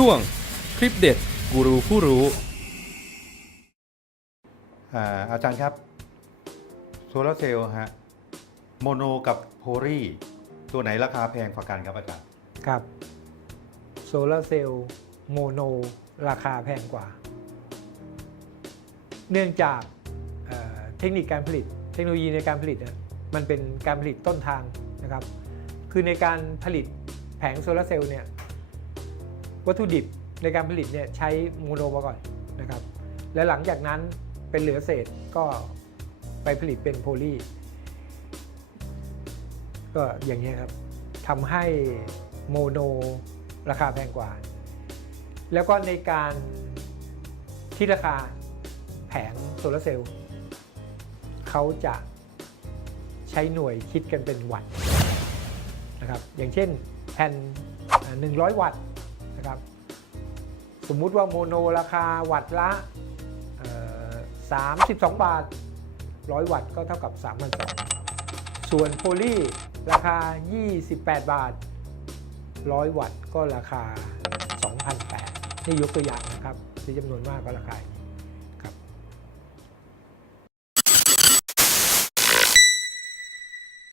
ช่วงคลิปเด็ดกูรูผู้รู้ อ่าอาจารย์ครับ โซลาร์เซลล์ฮะ โมโนกับโพลีตัวไหนราคาแพงกว่ากันครับอาจารย์ ครับโซลาร์เซลล์โมโนราคาแพงกว่า เนื่องจากเอ่อเทคนิคการผลิต เทคโนโลยีในการผลิตเนี่ยมันเป็นการผลิตต้นทางนะครับ คือในการผลิตแผงโซลาร์เซลล์เนี่ย วัตถุดิบในการผลิตเนี่ยใช้โมโนมาก่อนนะครับ และหลังจากนั้นเป็นเหลือเศษก็ไปผลิตเป็นโพลีก็อย่างนี้ครับทำให้โมโนราคาแพงกว่า แล้วก็ในการที่ราคาแผงโซลาร์เซลล์เขาจะใช้หน่วยคิดกันเป็นวัตต์นะครับ อย่างเช่นแผ่นอ่า100 วัตต์ นะครับสมมุติว่าโมโนราคาวัตต์ละเอ่อ32 บาท 100 วัตต์ก็เท่ากับ 3 2 0 0 ส่วนโพลีราคา 28 บาท 100 วัตต์ก็ราคา 2,800 นี่ยกตัวอย่างนะครับ ที่จำนวนมากก็ราคา